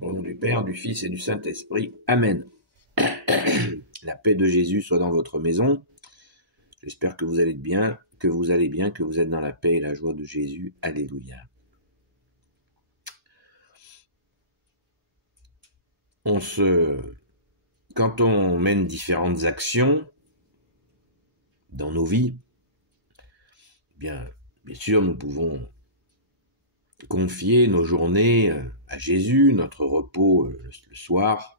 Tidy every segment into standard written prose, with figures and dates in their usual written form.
Au nom du Père, du Fils et du Saint-Esprit. Amen. La paix de Jésus soit dans votre maison. J'espère que vous allez bien, que vous êtes dans la paix et la joie de Jésus. Alléluia. Quand on mène différentes actions dans nos vies, bien sûr, nous pouvons confier nos journées à Jésus, notre repos le soir.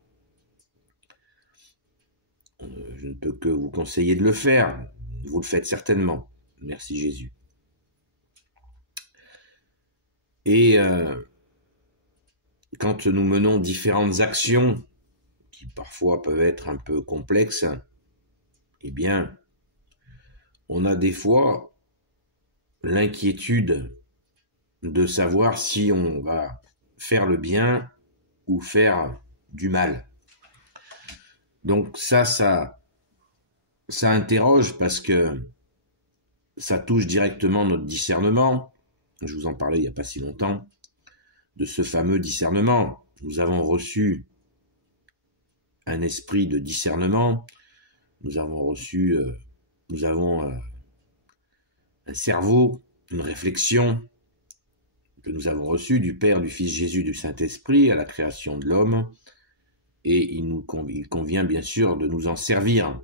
Je ne peux que vous conseiller de le faire. Vous le faites certainement. Merci Jésus. Et quand nous menons différentes actions qui parfois peuvent être un peu complexes, eh bien, on a des fois l'inquiétude de savoir si on va faire le bien ou faire du mal. Donc ça interroge parce que ça touche directement notre discernement. Je vous en parlais il n'y a pas si longtemps de ce fameux discernement. Nous avons reçu un esprit de discernement, nous avons un cerveau, une réflexion que nous avons reçue du Père, du Fils Jésus, du Saint-Esprit à la création de l'homme, et il convient bien sûr de nous en servir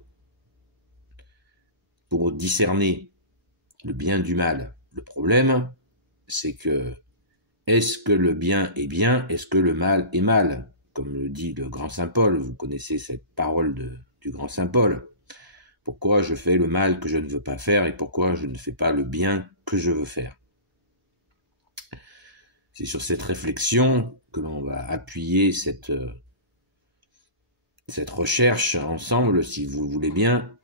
pour discerner le bien du mal. Le problème, c'est que est-ce que le bien est bien, est-ce que le mal est mal? Comme le dit le grand Saint Paul, vous connaissez cette parole du grand Saint Paul. Pourquoi je fais le mal que je ne veux pas faire et pourquoi je ne fais pas le bien que je veux faire? C'est sur cette réflexion que l'on va appuyer cette recherche ensemble, si vous le voulez bien,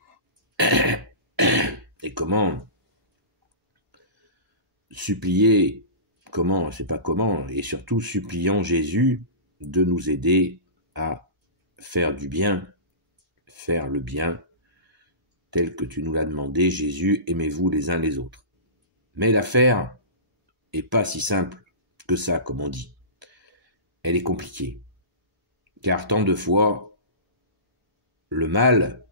et et surtout supplions Jésus de nous aider à faire du bien, faire le bien, tel que tu nous l'as demandé, Jésus, aimez-vous les uns les autres. Mais l'affaire n'est pas si simple que ça, comme on dit. Elle est compliquée, car tant de fois, le mal,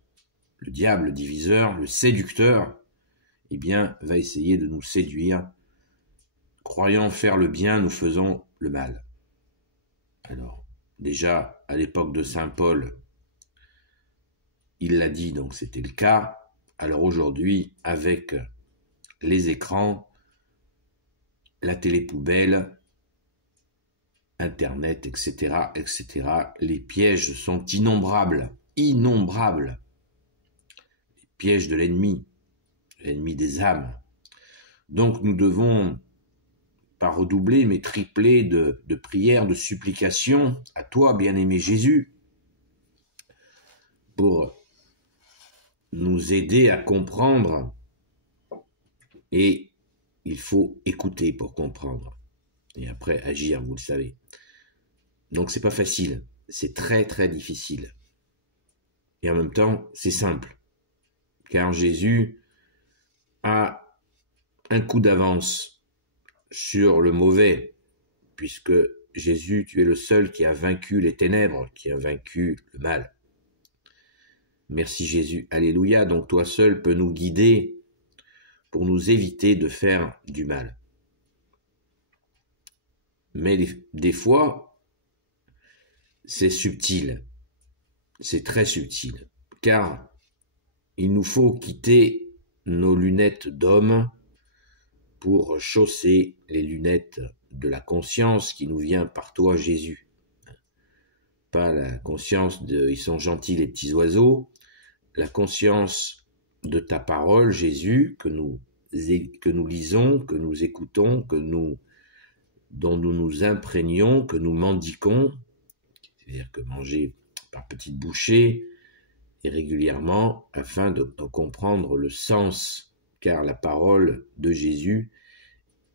le diable le diviseur, le séducteur, eh bien, va essayer de nous séduire. Croyant faire le bien, nous faisons le mal. Alors, déjà, à l'époque de Saint Paul, il l'a dit, donc c'était le cas. Alors aujourd'hui, avec les écrans, la télé-poubelle, Internet, etc., les pièges sont innombrables. Les pièges de l'ennemi des âmes. Donc nous devons pas redoubler, mais tripler de prières, de supplications à toi, bien-aimé Jésus, pour nous aider à comprendre. Et il faut écouter pour comprendre. Et après agir, vous le savez. Donc c'est pas facile, c'est très très difficile. Et en même temps, c'est simple. Car Jésus a un coup d'avance sur le mauvais, puisque Jésus, tu es le seul qui a vaincu les ténèbres, qui a vaincu le mal. Merci Jésus, alléluia. Donc toi seul peux nous guider pour nous éviter de faire du mal. Mais des fois, c'est subtil, c'est très subtil, car il nous faut quitter nos lunettes d'homme pour chausser les lunettes de la conscience qui nous vient par toi, Jésus. Pas la conscience de « ils sont gentils les petits oiseaux », la conscience de ta parole, Jésus, que nous lisons, que nous écoutons, dont nous nous imprégnons, que nous mendiquons, c'est-à-dire que manger par petites bouchées et régulièrement afin de comprendre le sens, car la parole de Jésus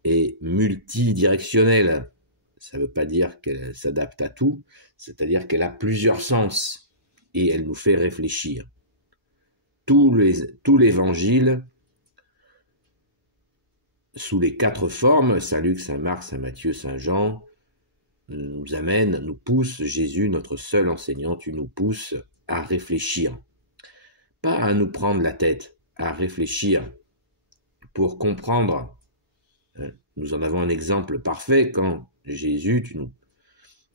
est multidirectionnelle. Ça ne veut pas dire qu'elle s'adapte à tout, c'est-à-dire qu'elle a plusieurs sens et elle nous fait réfléchir. Tout l'évangile, sous les 4 formes, Saint Luc, Saint Marc, Saint Matthieu, Saint Jean, nous amène, nous pousse, Jésus, notre seul enseignant, tu nous pousses à réfléchir. Pas à nous prendre la tête, à réfléchir pour comprendre. Nous en avons un exemple parfait quand Jésus, tu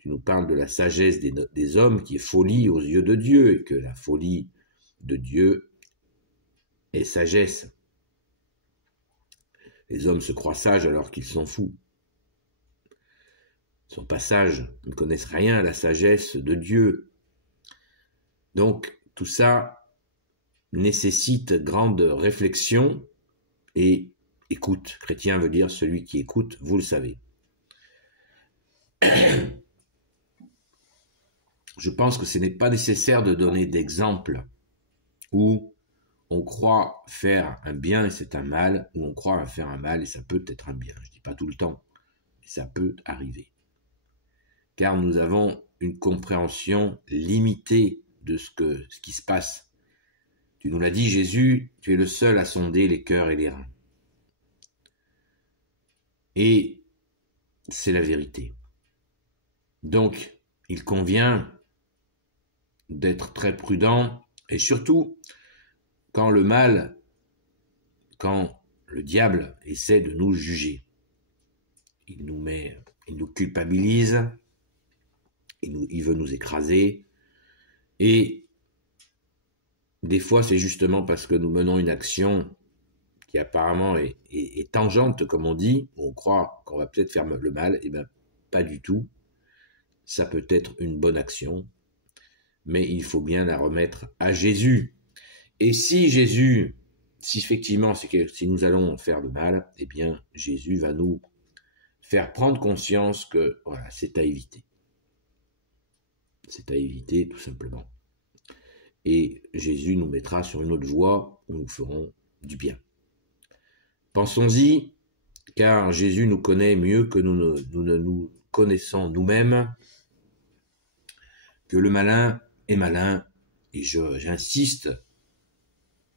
nous parles de la sagesse des hommes qui est folie aux yeux de Dieu et que la folie de Dieu est sagesse. Les hommes se croient sages alors qu'ils sont fous. Ils ne sont pas sages, ils ne connaissent rien à la sagesse de Dieu. Donc tout ça nécessite grande réflexion et écoute. Chrétien veut dire celui qui écoute, vous le savez. Je pense que ce n'est pas nécessaire de donner d'exemples où on croit faire un bien et c'est un mal, ou on croit faire un mal et ça peut être un bien. Je ne dis pas tout le temps, mais ça peut arriver. Car nous avons une compréhension limitée de ce qui se passe. Tu nous l'as dit, Jésus, tu es le seul à sonder les cœurs et les reins. Et c'est la vérité. Donc, il convient d'être très prudent et surtout quand le diable essaie de nous juger. Il nous culpabilise, il veut nous écraser et des fois c'est justement parce que nous menons une action qui apparemment est tangente comme on dit, on croit qu'on va peut-être faire le mal, et bien pas du tout. Ça peut être une bonne action, mais il faut bien la remettre à Jésus. Et si effectivement, si nous allons faire le mal, eh bien, Jésus va nous faire prendre conscience que, voilà, c'est à éviter. C'est à éviter, tout simplement. Et Jésus nous mettra sur une autre voie où nous ferons du bien. Pensons-y, car Jésus nous connaît mieux que nous ne nous connaissons nous-mêmes, que le malin est malin, et j'insiste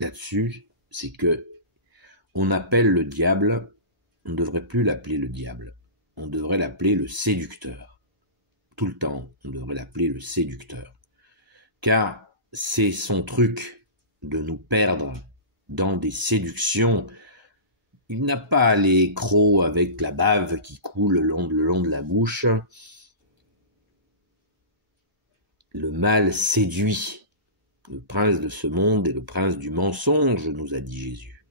là-dessus, c'est que on appelle le diable, on ne devrait plus l'appeler le diable, on devrait l'appeler le séducteur. Tout le temps, on devrait l'appeler le séducteur. Car c'est son truc de nous perdre dans des séductions. Il n'a pas les crocs avec la bave qui coule le long de la bouche. Le mal séduit. Le prince de ce monde est le prince du mensonge, nous a dit Jésus.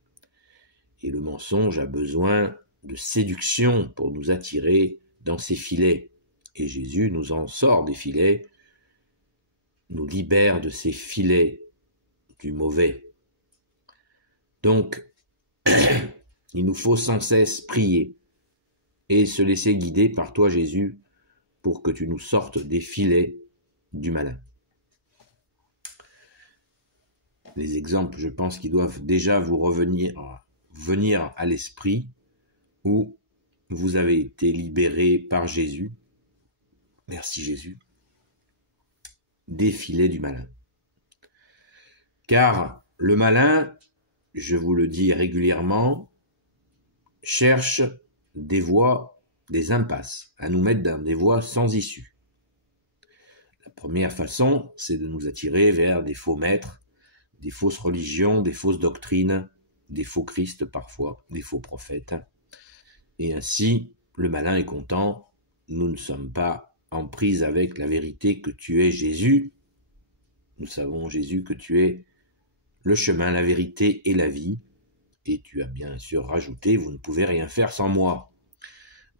Et le mensonge a besoin de séduction pour nous attirer dans ses filets. Et Jésus nous en sort des filets, nous libère de ces filets du mauvais. Donc, il nous faut sans cesse prier et se laisser guider par toi, Jésus, pour que tu nous sortes des filets du malin. Les exemples, je pense, qui doivent déjà venir à l'esprit, où vous avez été libérés par Jésus, merci Jésus, des filets du malin. Car le malin, je vous le dis régulièrement, cherche des voies, des impasses, à nous mettre dans des voies sans issue. La première façon, c'est de nous attirer vers des faux maîtres, des fausses religions, des fausses doctrines, des faux Christ parfois, des faux prophètes. Et ainsi, le malin est content, nous ne sommes pas en prise avec la vérité que tu es Jésus. Nous savons, Jésus, que tu es le chemin, la vérité et la vie. Et tu as bien sûr rajouté, vous ne pouvez rien faire sans moi.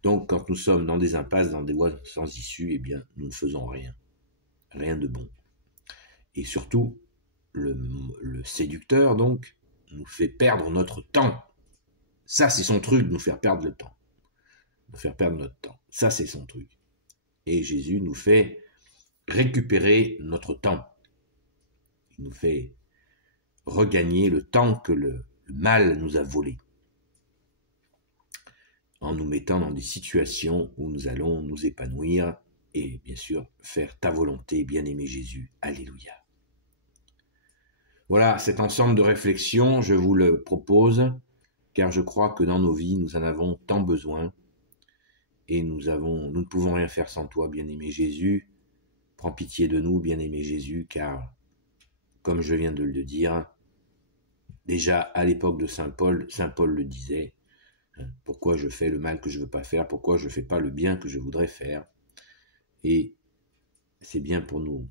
Donc, quand nous sommes dans des impasses, dans des voies sans issue, eh bien, nous ne faisons rien. Rien de bon. Et surtout, le séducteur, donc, nous fait perdre notre temps. Ça, c'est son truc, de nous faire perdre le temps. Nous faire perdre notre temps. Ça, c'est son truc. Et Jésus nous fait récupérer notre temps. Il nous fait regagner le temps que le mal nous a volé. En nous mettant dans des situations où nous allons nous épanouir et bien sûr faire ta volonté, bien-aimé Jésus. Alléluia. Voilà, cet ensemble de réflexions, je vous le propose, car je crois que dans nos vies, nous en avons tant besoin. et nous ne pouvons rien faire sans toi, bien-aimé Jésus. Prends pitié de nous, bien-aimé Jésus, car, comme je viens de le dire, déjà à l'époque de Saint Paul le disait, pourquoi je fais le mal que je ne veux pas faire, pourquoi je ne fais pas le bien que je voudrais faire. Et c'est bien pour nous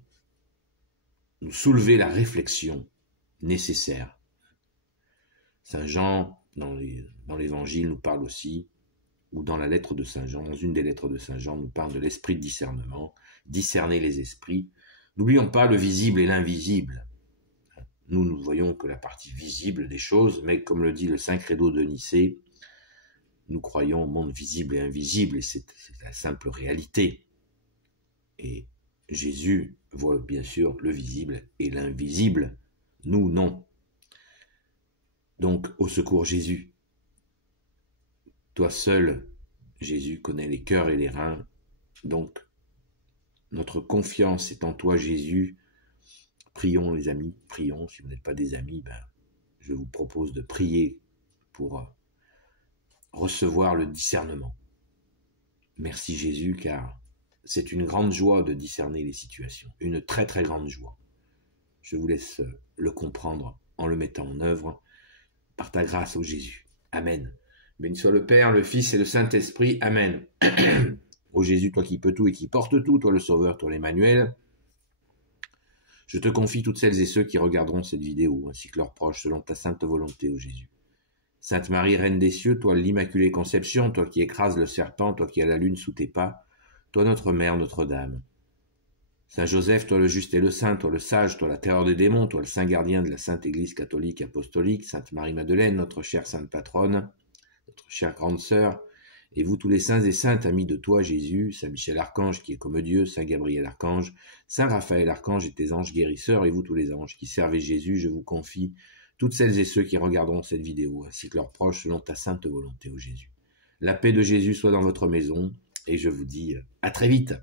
soulever la réflexion nécessaire. Saint Jean, dans l'Évangile, nous parle aussi, ou dans la lettre de Saint Jean, dans une des lettres de Saint Jean, nous parle de l'esprit de discernement, discerner les esprits. N'oublions pas le visible et l'invisible. Nous voyons que la partie visible des choses, mais comme le dit le Saint Credo de Nicée, nous croyons au monde visible et invisible, et c'est la simple réalité. Et Jésus voit bien sûr le visible et l'invisible, nous non. Donc, au secours Jésus. Toi seul, Jésus, connais les cœurs et les reins. Donc, notre confiance est en toi, Jésus. Prions, les amis, prions. Si vous n'êtes pas des amis, je vous propose de prier pour recevoir le discernement. Merci Jésus, car c'est une grande joie de discerner les situations. Une très très grande joie. Je vous laisse le comprendre en le mettant en œuvre. Par ta grâce, ô Jésus. Amen. Béni soit le Père, le Fils et le Saint-Esprit. Amen. Ô Jésus, toi qui peux tout et qui portes tout, toi le Sauveur, toi l'Emmanuel, je te confie toutes celles et ceux qui regarderont cette vidéo, ainsi que leurs proches, selon ta sainte volonté, ô Jésus. Sainte Marie, Reine des cieux, toi l'Immaculée Conception, toi qui écrases le serpent, toi qui as la lune sous tes pas, toi notre Mère, Notre-Dame. Saint Joseph, toi le juste et le saint, toi le sage, toi la terreur des démons, toi le saint gardien de la Sainte Église catholique apostolique, Sainte Marie-Madeleine, notre chère Sainte Patronne, notre chère grande sœur, et vous tous les saints et saintes amis de toi Jésus, Saint Michel Archange qui est comme Dieu, Saint Gabriel Archange, Saint Raphaël Archange et tes anges guérisseurs, et vous tous les anges qui servez Jésus, je vous confie toutes celles et ceux qui regarderont cette vidéo, ainsi que leurs proches selon ta sainte volonté, ô Jésus. La paix de Jésus soit dans votre maison, et je vous dis à très vite.